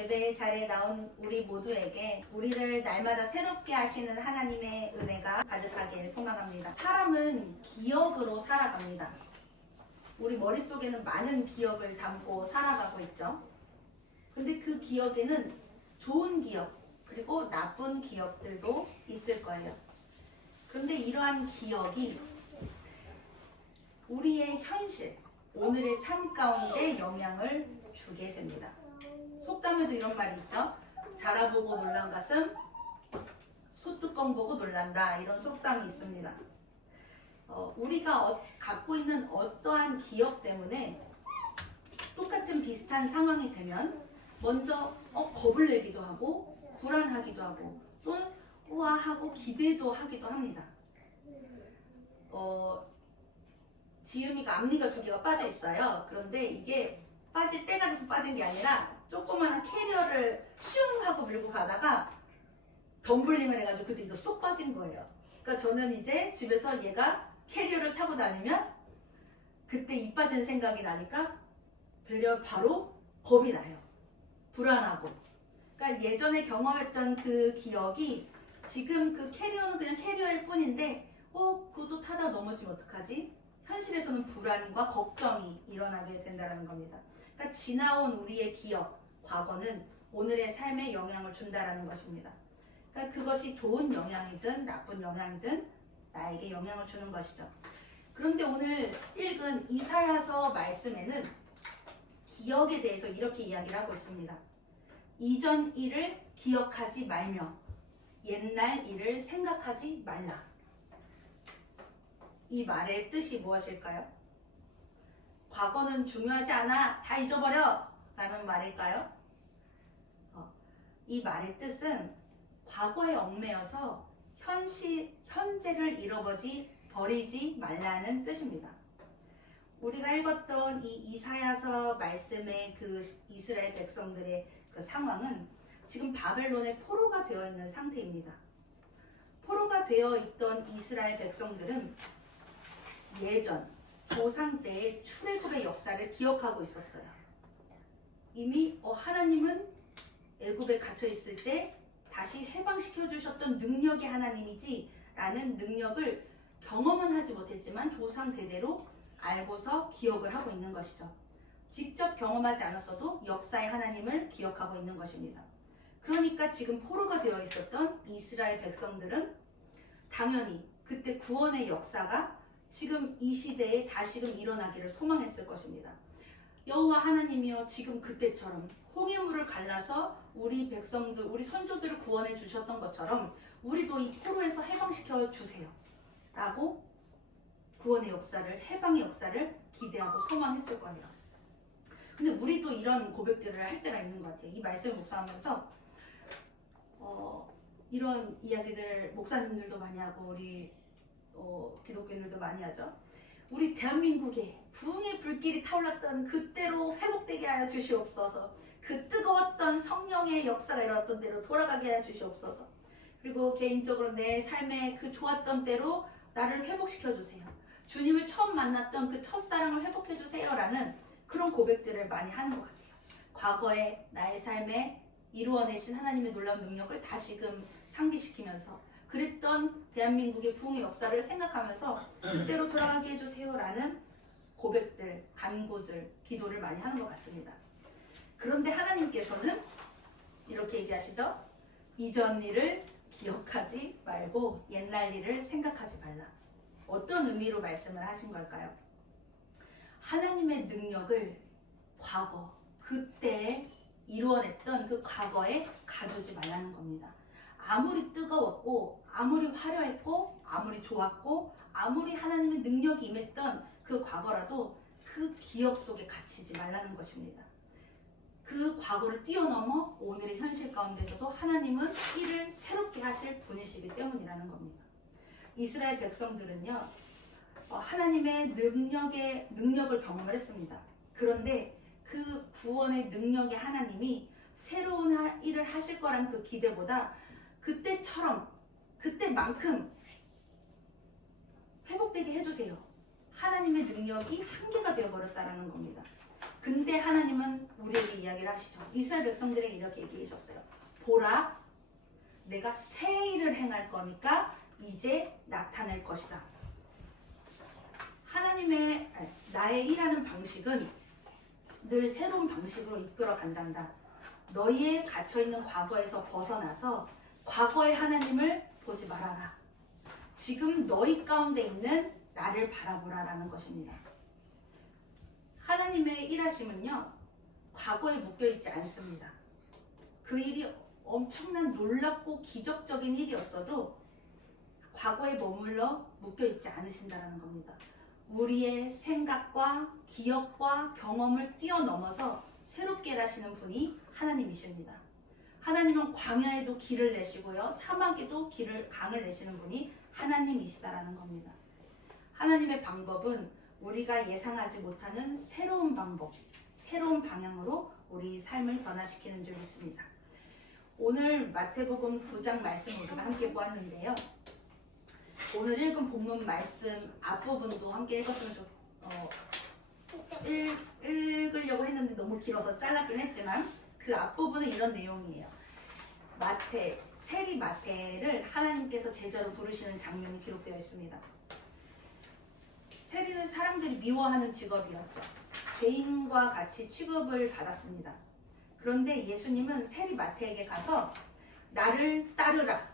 예배 자리에 나온 우리 모두에게 우리를 날마다 새롭게 하시는 하나님의 은혜가 가득하길 소망합니다. 사람은 기억으로 살아갑니다. 우리 머릿속에는 많은 기억을 담고 살아가고 있죠. 근데 그 기억에는 좋은 기억 그리고 나쁜 기억들도 있을 거예요. 그런데 이러한 기억이 우리의 현실, 오늘의 삶 가운데 영향을 주게 됩니다. 속담에도 이런 말이 있죠. 자라보고 놀란 가슴, 소뚜껑 보고 놀란다. 이런 속담이 있습니다. 우리가 갖고 있는 어떠한 기억 때문에 똑같은 비슷한 상황이 되면 먼저 겁을 내기도 하고 불안하기도 하고 또 우아하고 기대도 하기도 합니다. 지음이가 앞니가 2개가 빠져 있어요. 그런데 이게 빠질 때가 돼서 빠진 게 아니라 조그마한 캐리어를 슝 하고 밀고 가다가 덤블링을 해가지고 그때 이거 쏙 빠진 거예요. 그러니까 저는 이제 집에서 얘가 캐리어를 타고 다니면 그때 이 빠진 생각이 나니까 되려 바로 겁이 나요. 불안하고. 그러니까 예전에 경험했던 그 기억이 지금 그 캐리어는 그냥 캐리어일 뿐인데 그것도 타다 넘어지면 어떡하지? 현실에서는 불안과 걱정이 일어나게 된다는 겁니다. 그러니까 지나온 우리의 기억, 과거는 오늘의 삶에 영향을 준다는 것입니다. 그러니까 그것이 좋은 영향이든 나쁜 영향이든 나에게 영향을 주는 것이죠. 그런데 오늘 읽은 이사야서 말씀에는 기억에 대해서 이렇게 이야기를 하고 있습니다. 이전 일을 기억하지 말며 옛날 일을 생각하지 말라. 이 말의 뜻이 무엇일까요? 과거는 중요하지 않아. 다 잊어버려. 라는 말일까요? 이 말의 뜻은 과거에 얽매여서 현재를 버리지 말라는 뜻입니다. 우리가 읽었던 이 이사야서 말씀의 그 이스라엘 백성들의 그 상황은 지금 바벨론의 포로가 되어 있는 상태입니다. 포로가 되어 있던 이스라엘 백성들은 예전 조상 때의 출애굽의 역사를 기억하고 있었어요. 이미 하나님은 애굽에 갇혀 있을 때 다시 해방시켜 주셨던 능력의 하나님이지 라는 능력을 경험은 하지 못했지만 조상 대대로 알고서 기억을 하고 있는 것이죠. 직접 경험하지 않았어도 역사의 하나님을 기억하고 있는 것입니다. 그러니까 지금 포로가 되어 있었던 이스라엘 백성들은 당연히 그때 구원의 역사가 지금 이 시대에 다시금 일어나기를 소망했을 것입니다. 여호와 하나님이여 지금 그때처럼 홍해물을 갈라서 우리 백성들, 우리 선조들을 구원해 주셨던 것처럼 우리도 이 포로에서 해방시켜 주세요. 라고 구원의 역사를, 해방의 역사를 기대하고 소망했을 거예요. 근데 우리도 이런 고백들을 할 때가 있는 것 같아요. 이 말씀을 묵상하면서 이런 이야기들을 목사님들도 많이 하고 우리 기독교인들도 많이 하죠. 우리 대한민국에 부흥의 불길이 타올랐던 그때로 회복되게 하여 주시옵소서. 그 뜨거웠던 성령의 역사가 일어났던 때로 돌아가게 하여 주시옵소서. 그리고 개인적으로 내 삶의 그 좋았던 때로 나를 회복시켜 주세요. 주님을 처음 만났던 그 첫사랑을 회복해 주세요 라는 그런 고백들을 많이 하는 것 같아요. 과거에 나의 삶에 이루어내신 하나님의 놀라운 능력을 다시금 상기시키면서 그랬던 대한민국의 부흥의 역사를 생각하면서 그때로 돌아가게 해주세요 라는 고백들, 간구들, 기도를 많이 하는 것 같습니다. 그런데 하나님께서는 이렇게 얘기하시죠. 이전 일을 기억하지 말고 옛날 일을 생각하지 말라. 어떤 의미로 말씀을 하신 걸까요? 하나님의 능력을 과거, 그때 이루어냈던 그 과거에 가두지 말라는 겁니다. 아무리 뜨거웠고 아무리 화려했고 아무리 좋았고 아무리 하나님의 능력이 임했던 그 과거라도 그 기억 속에 갇히지 말라는 것입니다. 그 과거를 뛰어넘어 오늘의 현실 가운데서도 하나님은 일을 새롭게 하실 분이시기 때문이라는 겁니다. 이스라엘 백성들은요 하나님의 능력을 경험을 했습니다. 그런데 그 구원의 능력의 하나님이 새로운 일을 하실 거라는 그 기대보다 그때만큼 회복되게 해주세요. 하나님의 능력이 한계가 되어버렸다는 겁니다. 근데 하나님은 우리에게 이야기를 하시죠. 이스라엘 백성들에게 이렇게 얘기하셨어요. 보라, 내가 새 일을 행할 거니까 이제 나타낼 것이다. 하나님의 나의 일하는 방식은 늘 새로운 방식으로 이끌어 간단다. 너희의 갇혀있는 과거에서 벗어나서 과거의 하나님을 보지 말아라. 지금 너희 가운데 있는 나를 바라보라라는 것입니다. 하나님의 일하심은요, 과거에 묶여있지 않습니다. 그 일이 엄청난 놀랍고 기적적인 일이었어도 과거에 머물러 묶여있지 않으신다는 겁니다. 우리의 생각과 기억과 경험을 뛰어넘어서 새롭게 일하시는 분이 하나님이십니다. 하나님은 광야에도 길을 내시고요, 사막에도 강을 내시는 분이 하나님이시다라는 겁니다. 하나님의 방법은 우리가 예상하지 못하는 새로운 방법, 새로운 방향으로 우리 삶을 변화시키는 줄 믿습니다. 오늘 마태복음 9장 말씀 우리가 함께 보았는데요. 오늘 읽은 본문 말씀 앞부분도 함께 읽으려고 했는데 너무 길어서 잘랐긴 했지만 그 앞부분은 이런 내용이에요. 세리 마태를 하나님께서 제자로 부르시는 장면이 기록되어 있습니다. 세리는 사람들이 미워하는 직업이었죠. 죄인과 같이 취급을 받았습니다. 그런데 예수님은 세리 마태에게 가서 나를 따르라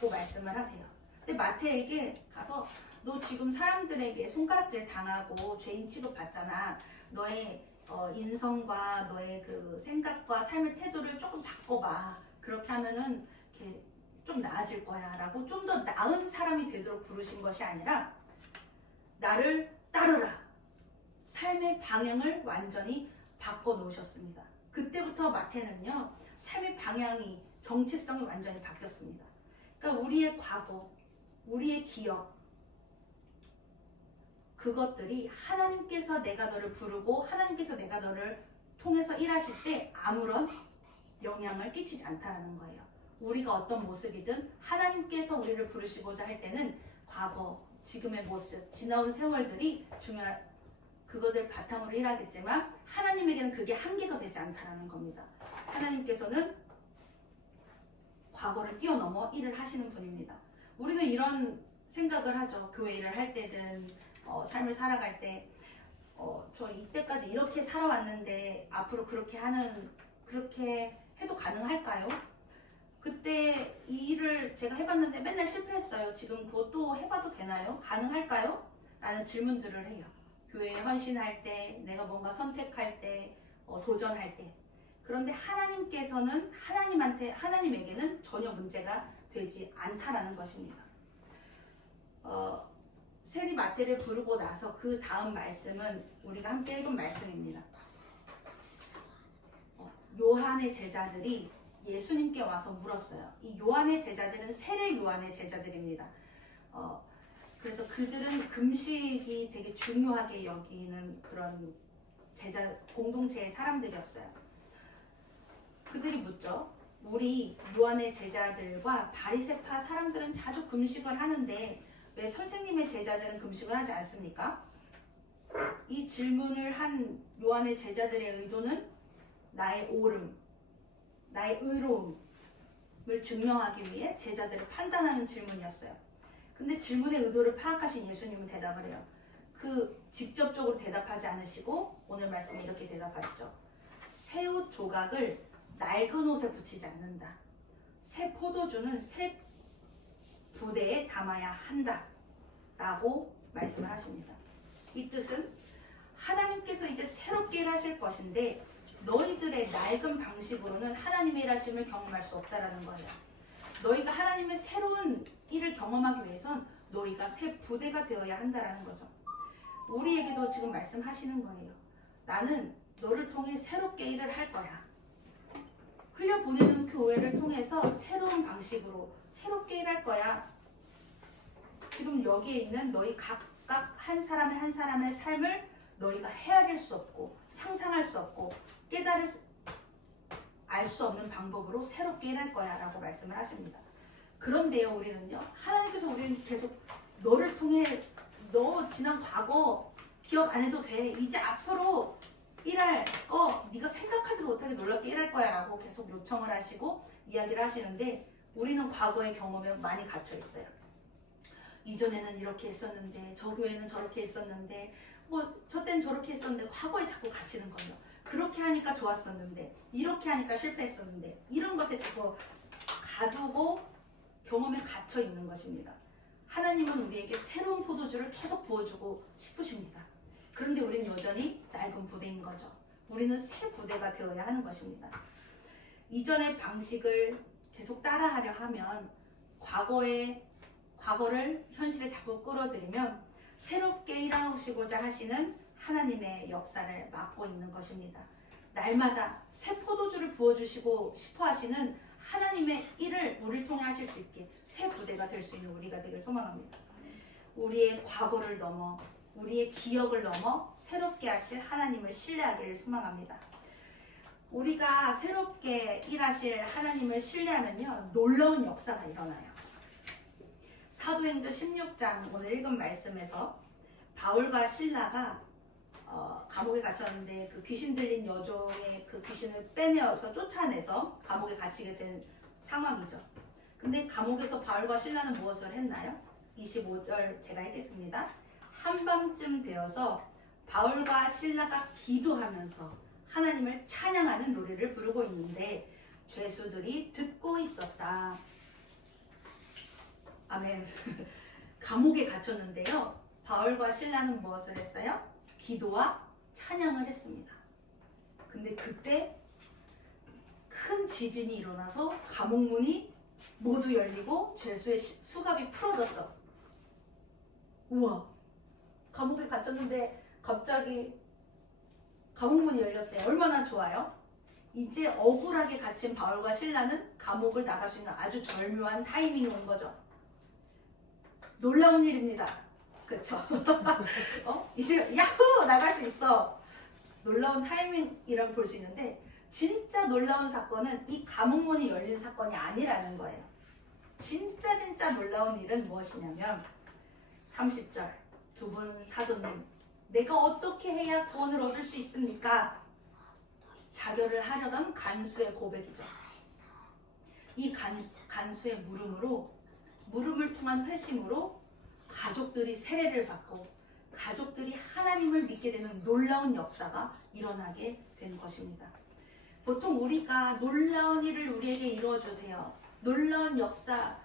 고 말씀을 하세요. 근데 마태에게 가서 너 지금 사람들에게 손가락질 당하고 죄인 취급 받잖아. 너의 인성과 너의 그 생각과 삶의 태도를 조금 바꿔봐. 그렇게 하면은 이렇게 좀 나아질 거야 라고 좀 더 나은 사람이 되도록 부르신 것이 아니라 나를 따르라. 삶의 방향을 완전히 바꿔놓으셨습니다. 그때부터 마태는요, 삶의 방향이, 정체성이 완전히 바뀌었습니다. 그러니까 우리의 과거, 우리의 기억, 그것들이 하나님께서 내가 너를 부르고 하나님께서 내가 너를 통해서 일하실 때 아무런 영향을 끼치지 않다는 거예요. 우리가 어떤 모습이든 하나님께서 우리를 부르시고자 할 때는 과거, 지금의 모습, 지나온 세월들이 그것을 바탕으로 일하겠지만 하나님에게는 그게 한계가 되지 않다는 겁니다. 하나님께서는 과거를 뛰어넘어 일을 하시는 분입니다. 우리는 이런 생각을 하죠. 교회 일을 할 때든 삶을 살아갈 때 저 이때까지 이렇게 살아왔는데 앞으로 그렇게 해도 가능할까요? 그때 이 일을 제가 해봤는데 맨날 실패했어요. 지금 그것도 해봐도 되나요? 가능할까요? 라는 질문들을 해요. 교회에 헌신할 때, 내가 뭔가 선택할 때, 도전할 때. 그런데 하나님에게는 전혀 문제가 되지 않다라는 것입니다. 세리 마태를 부르고 나서 그 다음 말씀은 우리가 함께 읽은 말씀입니다. 요한의 제자들이 예수님께 와서 물었어요. 이 요한의 제자들은 세례 요한의 제자들입니다. 그래서 그들은 금식이 되게 중요하게 여기는 그런 공동체의 사람들이었어요. 그들이 묻죠. 우리 요한의 제자들과 바리새파 사람들은 자주 금식을 하는데 왜 선생님의 제자들은 금식을 하지 않습니까? 이 질문을 한 요한의 제자들의 의도는 나의 옳음, 나의 의로움을 증명하기 위해 제자들을 판단하는 질문이었어요. 근데 질문의 의도를 파악하신 예수님은 대답을 해요. 직접적으로 대답하지 않으시고 오늘 말씀에 이렇게 대답하시죠. 새 옷 조각을 낡은 옷에 붙이지 않는다. 새 포도주는 새 부대에 담아야 한다. 라고 말씀을 하십니다. 이 뜻은 하나님께서 이제 새롭게 일하실 것인데 너희들의 낡은 방식으로는 하나님의 일하심을 경험할 수 없다라는 거예요. 너희가 하나님의 새로운 일을 경험하기 위해선 너희가 새 부대가 되어야 한다라는 거죠. 우리에게도 지금 말씀하시는 거예요. 나는 너를 통해 새롭게 일을 할 거야. 흘려보내는 교회를 통해서 새로운 방식으로 새롭게 일할 거야. 지금 여기에 있는 너희 각각 한 사람의 삶을 너희가 헤아릴 수 없고 상상할 수 없고 알 수 없는 방법으로 새롭게 일할 거야 라고 말씀을 하십니다. 그런데요, 우리는요, 하나님께서 우리는 계속 너를 통해 너 지난 과거 기억 안 해도 돼. 이제 앞으로 일할 네가 생각하지도 못하게 놀랍게 일할 거야 라고 계속 요청을 하시고 이야기를 하시는데 우리는 과거의 경험에 많이 갇혀 있어요. 이전에는 이렇게 했었는데 저 교회는 저렇게 했었는데 저 때는 저렇게 했었는데 과거에 자꾸 갇히는 거예요. 그렇게 하니까 좋았었는데 이렇게 하니까 실패했었는데 이런 것에 자꾸 가두고 경험에 갇혀 있는 것입니다. 하나님은 우리에게 새로운 포도주를 계속 부어주고 싶으십니다. 그런데 우리는 여전히 낡은 부대인 거죠. 우리는 새 부대가 되어야 하는 것입니다. 이전의 방식을 계속 따라하려 하면 과거를 현실에 자꾸 끌어들이면 새롭게 일하시고자 하시는 하나님의 역사를 막고 있는 것입니다. 날마다 새 포도주를 부어주시고 싶어 하시는 하나님의 일을 우리를 통해 하실 수 있게 새 부대가 될 수 있는 우리가 되길 소망합니다. 우리의 과거를 넘어 우리의 기억을 넘어 새롭게 하실 하나님을 신뢰하기를 소망합니다. 우리가 새롭게 일하실 하나님을 신뢰하면요 놀라운 역사가 일어나요. 사도행전 16장 오늘 읽은 말씀에서 바울과 실라가 감옥에 갇혔는데 그 귀신 들린 여종의 그 귀신을 빼내어서 쫓아내서 감옥에 갇히게 된 상황이죠. 근데 감옥에서 바울과 실라는 무엇을 했나요? 25절 제가 읽겠습니다. 한밤쯤 되어서 바울과 실라가 기도하면서 하나님을 찬양하는 노래를 부르고 있는데 죄수들이 듣고 있었다. 아멘. 감옥에 갇혔는데요. 바울과 실라는 무엇을 했어요? 기도와 찬양을 했습니다. 근데 그때 큰 지진이 일어나서 감옥문이 모두 열리고 죄수의 수갑이 풀어졌죠. 우와, 감옥에 갇혔는데 갑자기 감옥문이 열렸대. 얼마나 좋아요? 이제 억울하게 갇힌 바울과 실라는 감옥을 나갈 수 있는 아주 절묘한 타이밍이 온 거죠. 놀라운 일입니다. 그쵸? 이제 야호! 나갈 수 있어. 놀라운 타이밍이라고 볼 수 있는데 진짜 놀라운 사건은 이 감옥문이 열린 사건이 아니라는 거예요. 진짜 놀라운 일은 무엇이냐면 30절 두 분 사도님 내가 어떻게 해야 구원을 얻을 수 있습니까? 자결을 하려던 간수의 고백이죠. 이 간수의 물음을 통한 회심으로 가족들이 세례를 받고 가족들이 하나님을 믿게 되는 놀라운 역사가 일어나게 된 것입니다. 보통 우리가 놀라운 일을 우리에게 이루어주세요. 놀라운 역사,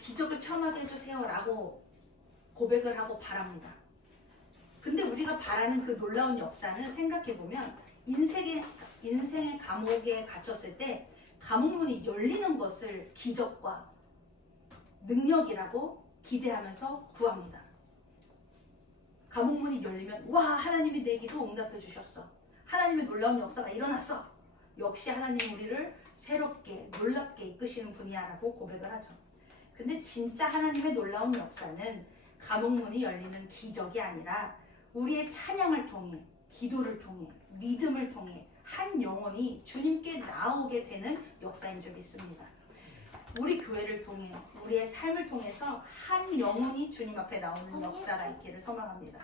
기적을 체험하게 해주세요 라고 고백을 하고 바랍니다. 근데 우리가 바라는 그 놀라운 역사는 생각해보면 인생의 감옥에 갇혔을 때 감옥문이 열리는 것을 기적과 능력이라고 기대하면서 구합니다. 감옥문이 열리면 와 하나님이 내 기도 응답해 주셨어. 하나님의 놀라운 역사가 일어났어. 역시 하나님 우리를 새롭게 놀랍게 이끄시는 분이야 라고 고백을 하죠. 근데 진짜 하나님의 놀라운 역사는 감옥문이 열리는 기적이 아니라 우리의 찬양을 통해 기도를 통해 믿음을 통해 한 영혼이 주님께 나오게 되는 역사인 줄 믿습니다. 우리 교회를 통해 우리의 삶을 통해서 한 영혼이 주님 앞에 나오는 역사가 있기를 소망합니다.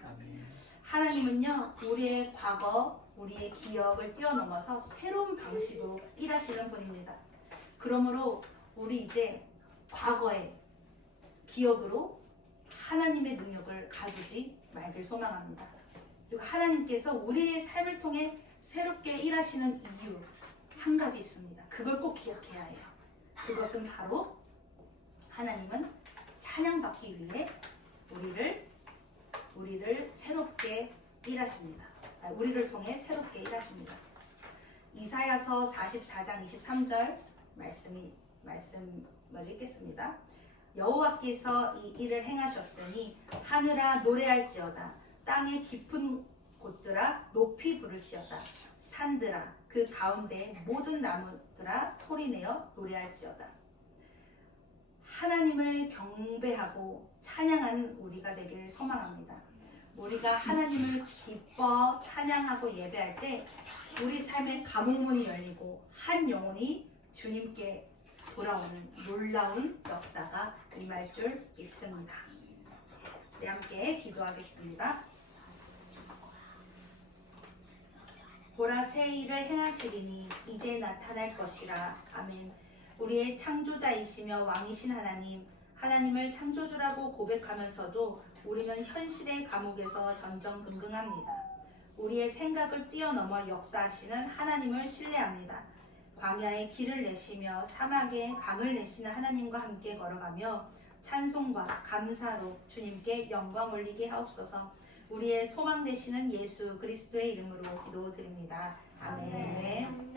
하나님은요 우리의 과거 우리의 기억을 뛰어넘어서 새로운 방식으로 일하시는 분입니다. 그러므로 우리 이제 과거의 기억으로 하나님의 능력을 가두지 말길 소망합니다. 그리고 하나님께서 우리의 삶을 통해 새롭게 일하시는 이유 한 가지 있습니다. 그걸 꼭 기억해야 해요. 그것은 바로 하나님은 찬양받기 위해 우리를 새롭게 일하십니다. 우리를 통해 새롭게 일하십니다. 이사야서 44장 23절 말씀을 읽겠습니다. 여호와께서 이 일을 행하셨으니 하늘아 노래할지어다. 땅의 깊은 곳들아 높이 부를지어다. 산들아 그 가운데 모든 나무들아 소리내어 노래할지어다. 하나님을 경배하고 찬양하는 우리가 되기를 소망합니다. 우리가 하나님을 기뻐 찬양하고 예배할 때 우리 삶의 감옥문이 열리고 한 영혼이 주님께 돌아오는 놀라운 역사가 임할 줄 믿습니다. 우리 함께 기도하겠습니다. 보라 새 일을 행하시리니 이제 나타날 것이라. 아멘. 우리의 창조자이시며 왕이신 하나님, 하나님을 창조주라고 고백하면서도 우리는 현실의 감옥에서 전전긍긍합니다. 우리의 생각을 뛰어넘어 역사하시는 하나님을 신뢰합니다. 광야에 길을 내시며 사막에 강을 내시는 하나님과 함께 걸어가며 찬송과 감사로 주님께 영광 올리게 하옵소서. 우리의 소망 되시는 예수 그리스도의 이름으로 기도드립니다. 아멘.